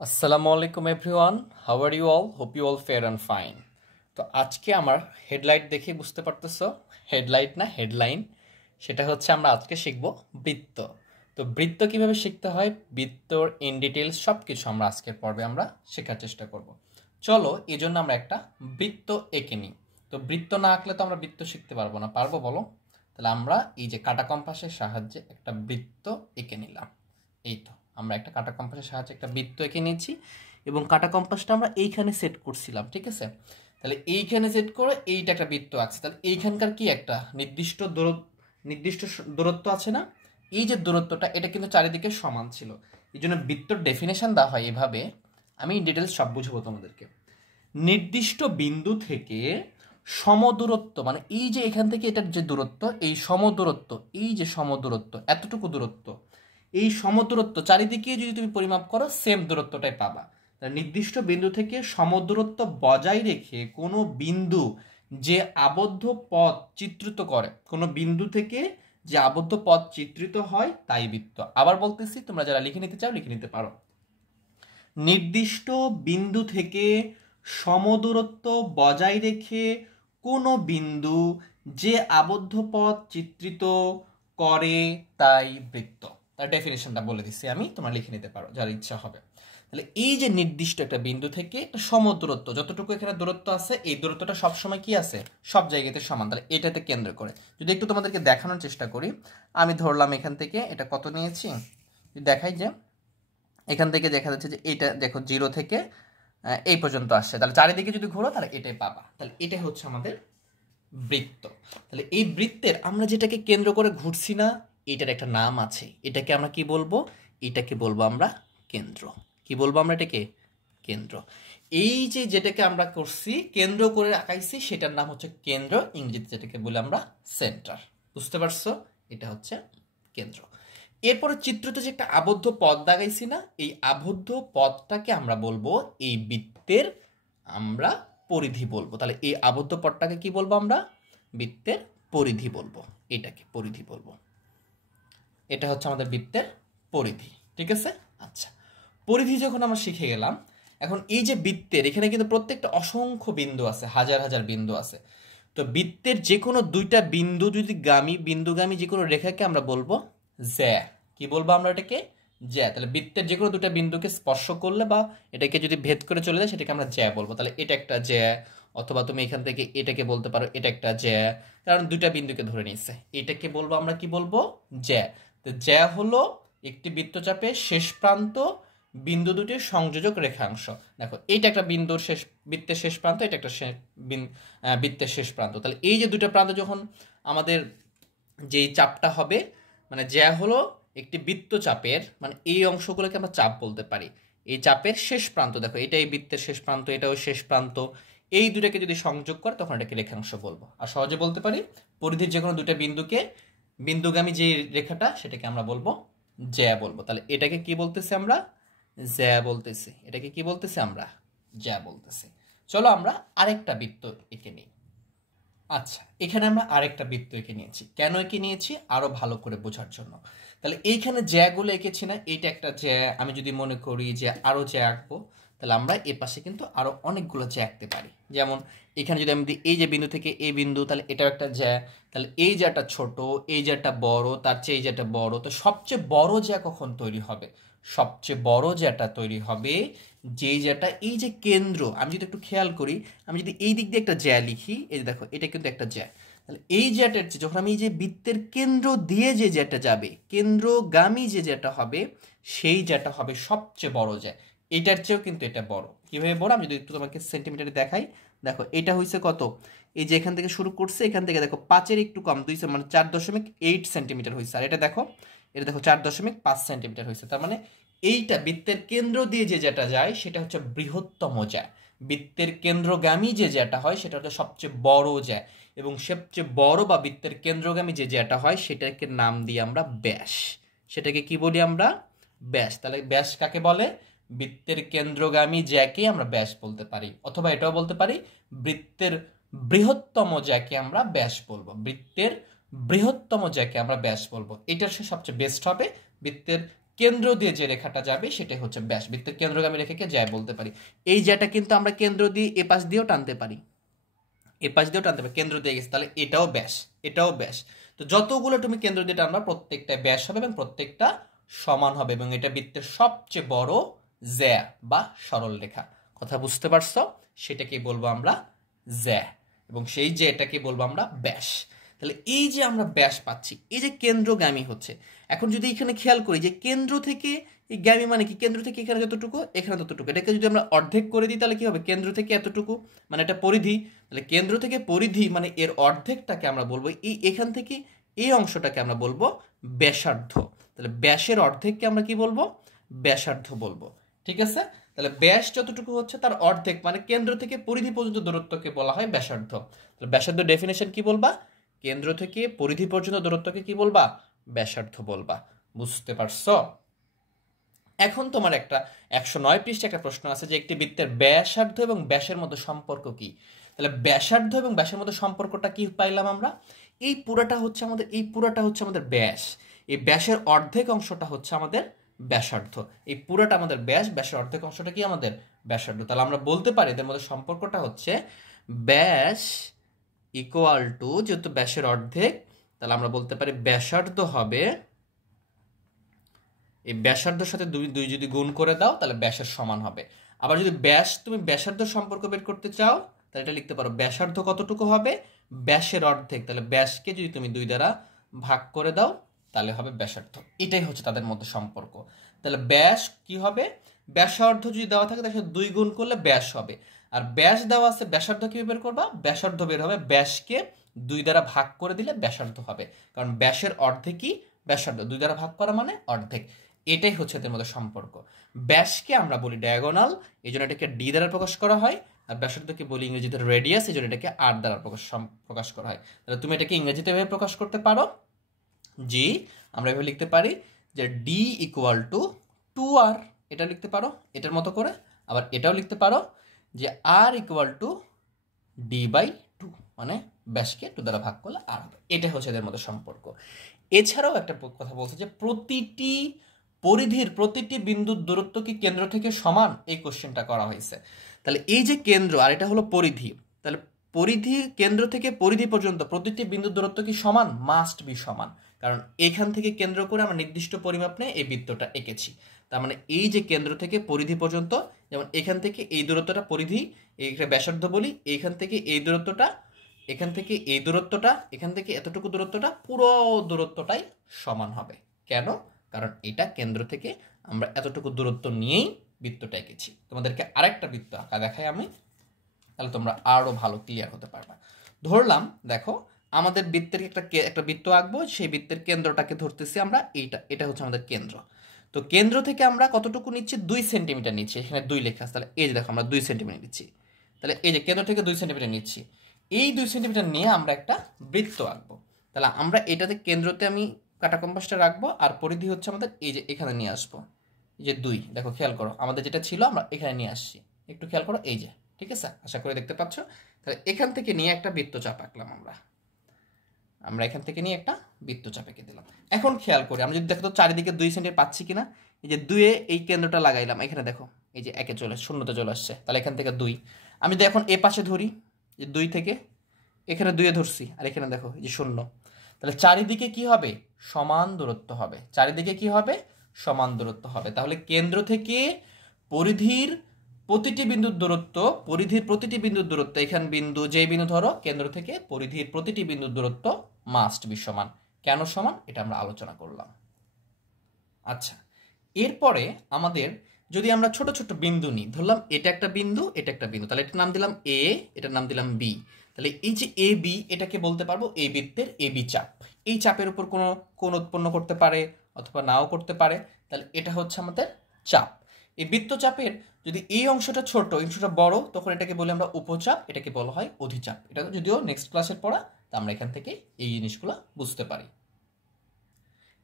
আসসালামু আলাইকুম everyone, how are you all? Hope you all fair and fine. তো আজকে আমার হেডলাইট দেখে বুঝতে পারতেছো, হেডলাইট না হেডলাইন, সেটা হচ্ছে আমরা আজকে শিখব বৃত্ত। তো বৃত্ত কিভাবে শিখতে হয়, বৃত্তর ইন ডিটেলস সব কিছু আমরা আজকের পর্বে আমরা শেখার চেষ্টা করব। চলো এই জন্য আমরা একটা বৃত্ত এঁকে নিই। তো বৃত্ত না আঁকলে তো আমরা বৃত্ত শিখতে পারবো না, পারবো বলো? তাহলে আমরা এই যে কাঁটা কম্পাসের সাহায্যে একটা বৃত্ত এঁকে নিলাম। এই তো আমরা একটা কাঁটা কম্পাসের সাহায্যে একটা বৃত্ত এঁকে নিয়েছি এবং কাঁটা কম্পাসটা আমরা এইখানে সেট করছিলাম, ঠিক আছে? তাহলে এইখানে সেট করে এইটা একটা বৃত্ত আছে। তাহলে এইখানকার কি একটা নির্দিষ্ট দূরত্ব আছে না? এই যে দূরত্বটা এটা কিন্তু চারিদিকে সমান ছিল, এই জন্য বৃত্তর ডেফিনেশন দেওয়া হয় এভাবে। আমি ডিটেলস সব বুঝবো তোমাদেরকে। নির্দিষ্ট বিন্দু থেকে সমদূরত্ব, মানে এই যে এখান থেকে এটার যে দূরত্ব, এই সমদূরত্ব, এই যে সমদূরত্ব এতটুকু দূরত্ব, এই সমদূরত্ব চারিদিকে যদি তুমি পরিমাপ করো সেম দূরত্বটাই পাবা। নির্দিষ্ট বিন্দু থেকে সমদূরত্ব বজায় রেখে কোনো বিন্দু যে আবদ্ধ পথ চিত্রিত করে, কোনো বিন্দু থেকে যে আবদ্ধ পথ চিত্রিত হয় তাই বৃত্ত। আবার বলতেছি, তোমরা যারা লিখে নিতে চাও লিখে নিতে পারো। নির্দিষ্ট বিন্দু থেকে সমদূরত্ব বজায় রেখে কোনো বিন্দু যে আবদ্ধ পথ চিত্রিত করে তাই বৃত্ত। তার ডেফিনেশনটা বলে দিচ্ছি আমি, তোমরা লিখে নিতে পারো যার ইচ্ছা হবে। তাহলে এই যে নির্দিষ্ট একটা বিন্দু থেকে একটা সমদূরত্ব, যতটুকু এখানে দূরত্ব আছে এই দূরত্বটা সবসময় কি আছে, সব জায়গাতে সমান। তাহলে এটাতে কেন্দ্র করে যদি একটু তোমাদেরকে দেখানোর চেষ্টা করি, আমি ধরলাম এখান থেকে এটা কত নিয়েছি, দেখাই যে এখান থেকে দেখা যাচ্ছে যে এটা দেখো 0 থেকে এই পর্যন্ত আসছে। তাহলে চারিদিকে যদি ঘোরো তাহলে এটাই পাবা। তাহলে এটাই হচ্ছে আমাদের বৃত্ত। তাহলে এই বৃত্তের আমরা যেটাকে কেন্দ্র করে ঘুরছি না, এটার একটা নাম আছে। এটাকে আমরা কি বলবো? এটাকে বলবো আমরা কেন্দ্র। কি বলবো আমরা এটাকে? কেন্দ্র। এই যে যেটাকে আমরা করছি কেন্দ্র করে আঁকাইছি সেটার নাম হচ্ছে কেন্দ্র, ইংরেজিতে যেটাকে বলি আমরা সেন্টার। বুঝতে পারছো? এটা হচ্ছে কেন্দ্র। এরপরে চিত্রতে যে একটা আবদ্ধ পথ দাগাইছি না, এই আবদ্ধ পথটাকে আমরা বলবো এই বৃত্তের আমরা পরিধি বলবো। তাহলে এই আবদ্ধ পথটাকে কি বলবো আমরা? বৃত্তের পরিধি বলবো। এটাকে পরিধি বলবো। এটা হচ্ছে আমাদের বৃত্তের পরিধি, ঠিক আছে? আচ্ছা, পরিধি যখন আমরা শিখে গেলাম, এখন এই যে বৃত্তের এখানে কিন্তু প্রত্যেকটা অসংখ্য বিন্দু আছে, হাজার হাজার বিন্দু আছে। তো বৃত্তের যে কোনো দুইটা বিন্দু যদি বিন্দুগামী যে কোনো রেখাকে আমরা বলবো জ্যা। কি বলবো আমরা এটাকে? জ্যা। তাহলে বৃত্তের যে কোনো দুটা বিন্দুকে স্পর্শ করলে বা এটাকে যদি ভেদ করে চলে যায় সেটাকে আমরা জ্যা বলবো। তাহলে এটা একটা জ্যা, অথবা তুমি এখান থেকে এটাকে বলতে পারো এটা একটা জ্যা, কারণ দুইটা বিন্দুকে ধরে নিচ্ছে। এটাকে বলবো আমরা কি বলবো? জ্যা। তো জ্যা হলো একটি বৃত্তচাপের শেষ প্রান্ত বিন্দু দুটির সংযোজক রেখাংশ। দেখো এইটা একটা বিন্দুর শেষ, বৃত্তের শেষ প্রান্ত, এটা একটা বৃত্তের শেষ প্রান্ত। তাহলে এই যে দুটো প্রান্ত যখন আমাদের যেই চাপটা হবে, মানে জ্যা হলো একটি বৃত্তচাপের, মানে এই অংশগুলোকে আমরা চাপ বলতে পারি। এই চাপের শেষ প্রান্ত, দেখো এটা এই বৃত্তের শেষ প্রান্ত, এটাও শেষ প্রান্ত, এই দুটাকে যদি সংযোগ করে তখন এটাকে রেখাংশ বলবো। আর সহজে বলতে পারি পরিধির যে কোনো দুটো বিন্দুকে বিন্দুগামী যে রেখাটা সেটাকে আমরা বলবো জ্যা বলবো। তাহলে এটাকে কি বলতেছি আমরা? জ্যা বলতেছি। এটাকে কি বলতেছি আমরা? জ্যা বলতেছি। চলো আমরা আরেকটা বৃত্ত এঁকে নিই। আচ্ছা, এখানে আমরা আরেকটা বৃত্ত এঁকে নিয়েছি। কেন এঁকে নিয়েছি? আরো ভালো করে বোঝার জন্য। তাহলে এইখানে জ্যাগুলো এঁকেছি না, এইটা একটা জ্যা। আমি যদি মনে করি যে আরো জ্যা আঁকবো, তাহলে আমরা এ পাশে কিন্তু আরো অনেকগুলো জ্যা আঁকতে পারি। যেমন এখানে যদি আমি দিই এই যে বিন্দু থেকে এই বিন্দু, তাহলে এটাও একটা জ্যা। তাহলে এই জ্যাটা ছোট, এই জ্যাটা বড়, তার চেয়ে এই জ্যাটা বড়। তো সবচেয়ে বড় জ্যা কখন তৈরি হবে? সবচেয়ে বড় জ্যাটা তৈরি হবে যেই জ্যাটা এই যে কেন্দ্র, আমি যদি একটু খেয়াল করি, আমি যদি এই দিক দিয়ে একটা জ্যা লিখি, এই যে দেখো এটা কিন্তু একটা জ্যা। তাহলে এই জ্যাটার চেয়ে যখন আমি এই যে বৃত্তের কেন্দ্র দিয়ে যে জ্যাটা যাবে, কেন্দ্রগামী যে জ্যাটা হবে, সেই জ্যাটা হবে সবচেয়ে বড় জ্যা। এটার চেয়েও কিন্তু এটা বড়। কিভাবে বড়? আমি যদি একটু তোমাকে সেন্টিমিটারে দেখাই, দেখো এটা হয়েছে কত, এই যে এখান থেকে শুরু করছে, এখান থেকে দেখো 5-এর একটু কম, 2 মানে 4.8 সেন্টিমিটার হয়েছে। আর এটা দেখো 4.5 সেন্টিমিটার হয়েছে। তার মানে এইটা বৃত্তের কেন্দ্র দিয়ে যে যেটা যায় সেটা হচ্ছে বৃহত্তম জ্যা। বৃত্তের কেন্দ্রগামী যে জ্যাটা হয় সেটা হচ্ছে সবচেয়ে বড় জ্যা, এবং সবচেয়ে বড় বা বৃত্তের কেন্দ্রগামী যে জ্যাটা হয় সেটাকে নাম দিই আমরা ব্যাস। সেটাকে কি বলি আমরা? ব্যাস। তাহলে ব্যাস কাকে বলে? বৃত্তের কেন্দ্রগামী জ্যাকে আমরা ব্যাস বলতে পারি, অথবা এটাও বলতে পারি বৃত্তের বৃহত্তম জ্যাকে আমরা ব্যাস বলবো। বৃত্তের বৃহত্তম জ্যাকে আমরা ব্যাস বলবো। এটার সবচেয়ে বেস্ট হবে বৃত্তের কেন্দ্র দিয়ে যে রেখাটা যাবে সেটাই হচ্ছে ব্যাস। বৃত্তের কেন্দ্রগামী রেখাকে জ্যা বলতে পারি। এই জ্যাটা কিন্তু আমরা কেন্দ্র দিয়ে এ পাশ দিয়েও টানতে পারি, এ পাশ দিয়েও টানতে পারি, কেন্দ্র দিয়ে গেছে, তাহলে এটাও ব্যাস, এটাও ব্যাস। তো যতগুলো তুমি কেন্দ্র দিয়ে টানবা প্রত্যেকটা ব্যাস হবে এবং প্রত্যেকটা সমান হবে, এবং এটা বৃত্তের সবচেয়ে বড় জ্যা বা সরল রেখা। কথা বুঝতে পারছো? সেটাকে বলবো আমরা জ্যা, এবং সেই যে এটাকে বলবো আমরা ব্যাস। তাহলে এই যে আমরা ব্যাস পাচ্ছি, এই যে কেন্দ্রগামী হচ্ছে। এখন যদি এখানে খেয়াল করি যে কেন্দ্র থেকে এই গামী মানে কি, কেন্দ্র থেকে এখানে যতটুকু এখানে ততটুকু, এটাকে যদি আমরা অর্ধেক করে দিই তাহলে কি হবে, কেন্দ্র থেকে এতটুকু মানে এটা পরিধি, তাহলে কেন্দ্র থেকে পরিধি মানে এর অর্ধেকটাকে আমরা বলবো এই এখান থেকে এই অংশটাকে আমরা বলবো ব্যাসার্ধ। তাহলে ব্যাসের অর্ধেককে আমরা কি বলবো, ব্যাসার্ধ বলবো। ঠিক আছে? তাহলে ব্যাস যতটুকু হচ্ছে তার অর্ধেক মানে কেন্দ্র থেকে পরিধি পর্যন্ত দূরত্বকে বলা হয় ব্যাসার্ধ। তাহলে ব্যাসার্ধ ডেফিনেশন কি বলবা, কেন্দ্র থেকে পরিধি পর্যন্ত দূরত্বকে কি বলবা, ব্যাসার্ধ বলবা। বুঝতে পারছো? এখন তোমার একটা 109 পৃষ্ঠে একটা প্রশ্ন আছে যে একটি বৃত্তের ব্যাসার্ধ এবং ব্যাসের মধ্যে সম্পর্ক কি। তাহলে ব্যাসার্ধ এবং ব্যাসের মধ্যে সম্পর্কটা কি পাইলাম আমরা, এই পুরাটা হচ্ছে আমাদের ব্যাস, এই ব্যাসের অর্ধেক অংশটা হচ্ছে আমাদের ব্যাসার্ধ, এই পুরাটা আমাদের ব্যাস, ব্যাসের অর্ধেক অংশটা কি আমাদের ব্যাসার্ধ। তাহলে আমরা বলতে পারি এদের মধ্যে সম্পর্কটা হচ্ছে ব্যাস ইকুয়াল টু, যেহেতু ব্যাসের অর্ধেক তাহলে আমরা বলতে পারি ব্যাসার্ধ হবে, এই ব্যাসার্ধের সাথে দুই দুই যদি গুণ করে দাও তাহলে ব্যাসের সমান হবে। আবার যদি ব্যাস তুমি ব্যাসার্ধ সম্পর্ক বের করতে চাও তাহলে এটা লিখতে পারো ব্যাসার্ধ কতটুকু হবে, ব্যাসের অর্ধেক, তাহলে ব্যাসকে যদি তুমি 2 দ্বারা ভাগ করে দাও তাহলে হবে ব্যাসার্ধ। এটাই হচ্ছে তাদের মধ্যে সম্পর্ক। তাহলে ব্যাস কি হবে, ব্যাসার্ধ যদি দেওয়া থাকে তার সাথে 2 গুণ করলে ব্যাস হবে, আর ব্যাস দেওয়া আছে, ব্যাসার্ধ কি বের করবা, ব্যাসার্ধ বের হবে, ব্যাসকে 2 দ্বারা ভাগ করে দিলে ব্যাসার্ধ হবে, কারণ ব্যাসের অর্ধেকই ব্যাসার্ধ, 2 দ্বারা ভাগ করা মানে অর্ধেক। এটাই হচ্ছে এদের মধ্যে সম্পর্ক। ব্যাসকে আমরা বলি ডায়াগোনাল, এই জন্য এটাকে ডি দ্বারা প্রকাশ করা হয়, আর ব্যাসার্ধকে বলি ইংরেজিতে রেডিয়াস, এই জন্য এটাকে আর দ্বারা প্রকাশ করা হয়। তাহলে তুমি এটাকে ইংরেজিতে এভাবে প্রকাশ করতে পারো, জি আমরা এভাবে লিখতে পারি যে ডি ইকুয়াল টু 2r, এটা লিখতে পারো এটার মতো করে। আবার এটাও লিখতে পারো যে আর ইকুয়াল টু d/2, মানে ব্যাসকে 2 দ্বারা ভাগ করলে আর হবে। এটা হচ্ছে এদের মধ্যে সম্পর্ক। এছাড়াও একটা কথা বলছে যে প্রতিটি পরিধির প্রতিটি বিন্দুর দূরত্ব কি কেন্দ্র থেকে সমান, এই কোশ্চেনটা করা হয়েছে। তাহলে এই যে কেন্দ্র আর এটা হলো পরিধি, তাহলে পরিধি কেন্দ্র থেকে পরিধি পর্যন্ত প্রতিটি বিন্দুর দূরত্ব কি সমান, মাস্ট বি সমান, কারণ এখান থেকে কেন্দ্র করে আমরা নির্দিষ্ট পরিমাপ নিয়ে এই বৃত্তটা এঁকেছি। তার মানে এই যে কেন্দ্র থেকে পরিধি পর্যন্ত, যেমন এখান থেকে এই দূরত্বটা পরিধি, এইটা ব্যাসার্ধ বলি, এইখান থেকে এই দূরত্বটা, এখান থেকে এই দূরত্বটা, এখান থেকে এতটুকু দূরত্বটা, পুরো দূরত্বটাই সমান হবে। কেন? কারণ এটা কেন্দ্র থেকে আমরা এতটুকু দূরত্ব নিয়েই বৃত্তটা এঁকেছি। তোমাদেরকে আরেকটা বৃত্ত আঁকা দেখাই আমি, তাহলে তোমরা আরো ভালো ক্লিয়ার হতে পারবা। ধরলাম দেখো আমাদের বৃত্তের একটা বৃত্ত আঁকবো, সেই বৃত্তের কেন্দ্রটাকে ধরতেছি আমরা, এটা হচ্ছে আমাদের কেন্দ্র। তো কেন্দ্র থেকে আমরা কতটুকু নিচ্ছি, 2 সেন্টিমিটার নিচ্ছি, এখানে 2 লেখা আছে, তাহলে এই যে দেখো আমরা 2 সেন্টিমিটার নিচ্ছি, তাহলে এই যে কেন্দ্র থেকে 2 সেন্টিমিটার নিচ্ছি, এই 2 সেন্টিমিটার নিয়ে আমরা একটা বৃত্ত আঁকবো। তাহলে আমরা এটাতে কেন্দ্রতে আমি কাটা কম্পাসটা রাখবো, আর পরিধি হচ্ছে আমাদের এই যে এখানে নিয়ে আসবো, এই যে 2, দেখো খেয়াল করো আমাদের যেটা ছিল আমরা এখানে নিয়ে আসছি, একটু খেয়াল করো এই যে, ঠিক আছে, আশা করি দেখতে পাচ্ছ। তাহলে এখান থেকে নিয়ে একটা বৃত্তচাপ আঁকলাম আমরা এখান থেকে নিয়ে একটা বৃত্তচাপ এঁকে দিলাম। এখন খেয়াল করি আমরা যদি দেখো তো চারিদিকে 2 সেন্টিমিটার পাচ্ছি কিনা, এই যে 2 এ এই কেন্দ্রটা লাগাইলাম, এখানে দেখো এই যে একে চলে শূন্যতে চলে আসছে, তাহলে এখান থেকে 2, আমি যদি এখন এ পাশে ধরি, যে 2 থেকে এখানে 2 এ ধরছি, আর এখানে দেখো এই যে 0, তাহলে চারিদিকে কি হবে, সমান দূরত্ব হবে, চারিদিকে কি হবে, সমান দূরত্ব হবে। তাহলে কেন্দ্র থেকে পরিধির প্রতিটি বিন্দুর দূরত্ব, পরিধির প্রতিটি বিন্দুর দূরত্ব, এখান বিন্দু যে বিন্দু ধরো, কেন্দ্র থেকে পরিধির প্রতিটি বিন্দুর দূরত্ব মাস্ট বি সমান। কেন সমান এটা আমরা আলোচনা করলাম। আচ্ছা, এরপরে আমাদের যদি আমরা ছোট ছোট বিন্দু নিই, ধরলাম এটা একটা বিন্দু, এটা একটা বিন্দু, তাহলে এটার নাম দিলাম এ, এটার নাম দিলাম বি। তাহলে এই যে এ বি, এটাকে বলতে পারবো এই বৃত্তের এ বি চাপ। এই চাপের উপর কোনো কোণ উৎপন্ন করতে পারে অথবা নাও করতে পারে, তাহলে এটা হচ্ছে আমাদের চাপ। এই বৃত্তচাপের যদি এই অংশটা ছোট, এই অংশটা বড়, তখন এটাকে বলি আমরা উপচাপ, এটাকে বলা হয় অধিচাপ। এটা যদিও নেক্সট ক্লাসের পড়া, তা আমরা এখান থেকে এই জিনিসগুলো বুঝতে পারি।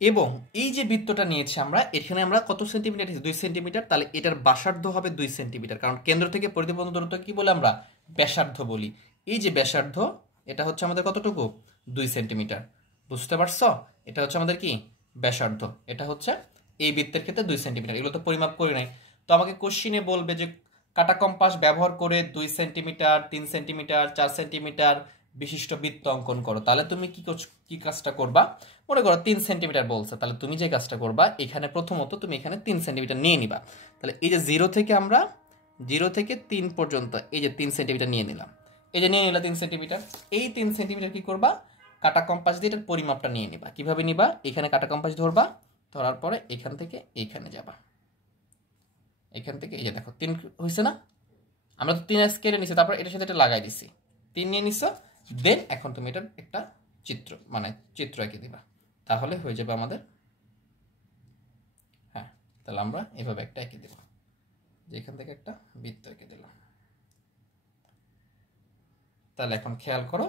এবং এই যে বৃত্তটা নিয়েছি আমরা, এখানে আমরা কত সেন্টিমিটার, 2 সেন্টিমিটার, তাহলে এটার ব্যাসার্ধ হবে 2 সেন্টিমিটার, কারণ কেন্দ্র থেকে পরিধি পর্যন্ত দূরত্ব কি বলে আমরা ব্যাসার্ধ বলি। এই যে ব্যাসার্ধ, এটা হচ্ছে আমাদের কতটুকু, 2 সেন্টিমিটার। বুঝতে পারছো? এটা হচ্ছে আমাদের কি ব্যাসার্ধ, এটা হচ্ছে এই বৃত্তের ক্ষেত্রে 2 সেন্টিমিটার, এগুলো তো পরিমাপ করি নাই। তো আমাকে কোশ্চিনে বলবে যে কাটা কম্পাস ব্যবহার করে 2 সেন্টিমিটার, 3 সেন্টিমিটার, 4 সেন্টিমিটার বিশিষ্ট বৃত্ত অঙ্কন করো, তাহলে তুমি কি কাজটা করবা? মনে করো 3 সেন্টিমিটার বলছে, তাহলে তুমি যে কাজটা করবা এখানে প্রথমত তুমি এখানে 3 সেন্টিমিটার নিয়ে নিবা। তাহলে এই যে 0 থেকে 3 পর্যন্ত এই যে 3 সেন্টিমিটার নিয়ে নিলাম, এই যে নিয়ে নিলাম 3 সেন্টিমিটার। এই 3 সেন্টিমিটার কি করবা? কাটা কম্পাস দিয়ে এটার পরিমাপটা নিয়ে নিবা। কিভাবে নিবা? এখানে কাটা কম্পাস ধরবা, ধরার পরে এখান থেকে এইখানে যাবা, এখান থেকে এই যে দেখো 3 হয়েছে না? আমরা তো 3 স্কেলে নিছি, তারপর এটার সাথে এটা লাগাই দিছি, 3 নিয়ে নিছো। দেন এখন তুমি এটার একটা চিত্র এঁকে দিবা, তাহলে হয়ে যাবে আমাদের। হ্যাঁ, তাহলে আমরা এভাবে একটা এঁকে দেব, যে এখান থেকে একটা বৃত্ত এঁকে দিলাম। তাহলে এখন খেয়াল করো,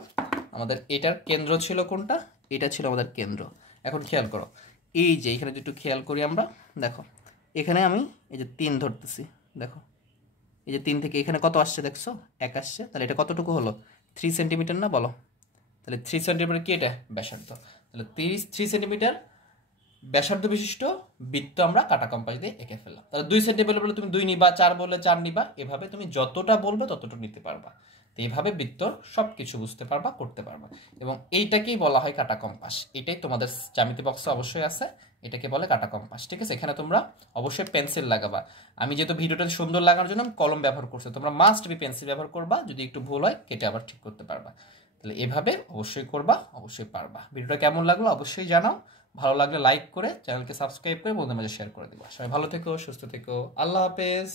আমাদের এটার কেন্দ্র ছিল কোনটা? এটা ছিল আমাদের কেন্দ্র। এখন খেয়াল করো, এই যে এখানে একটু খেয়াল করি আমরা, দেখো এখানে আমি এই যে 3 ধরতেছি, দেখো এই যে 3 থেকে এখানে কত আসছে দেখছো? 1 আসছে। তাহলে এটা কতটুকু হলো? 3 সেন্টিমিটার না বলো? তাহলে 3 সেন্টিমিটার কি এটা? ব্যাসার্ধ। তাহলে 3 সেন্টিমিটার ব্যাসার্ধ বিশিষ্ট বৃত্ত আমরা কাটা কম্পাস দিয়ে এঁকে ফেললাম। তাহলে 2 সেন্টিমিটার বলে তুমি 2 নিবা, 4 বললে 4 নিবা, এভাবে তুমি যতটা বলবে ততটুকু নিতে পারবা। তো এইভাবে বৃত্তর সব কিছু বুঝতে পারবা, করতে পারবা। এবং এইটাকেই বলা হয় কাটা কম্পাস। এটাই তোমাদের জ্যামিতি বক্সে অবশ্যই আছে, এটাকে বলে কাটা কম্পাস। ঠিক আছে? এখানে তোমরা অবশ্যই পেন্সিল লাগাবা। আমি যেহেতু ভিডিওটা সুন্দর লাগানোর জন্য আমি কলম ব্যবহার করছি, তোমরা মাস্ট বি পেন্সিল ব্যবহার করবা। যদি একটু ভুল হয় কেটে আবার ঠিক করতে পারবা। তাহলে এভাবে অবশ্যই করবা, অবশ্যই পারবা। ভিডিওটা কেমন লাগলো অবশ্যই জানাও। ভালো লাগলে লাইক করে চ্যানেলকে সাবস্ক্রাইব করে বন্ধুদের মাঝে শেয়ার করে দিবা। সবাই ভালো থেকো, সুস্থ থেকো, আল্লাহ হাফেজ।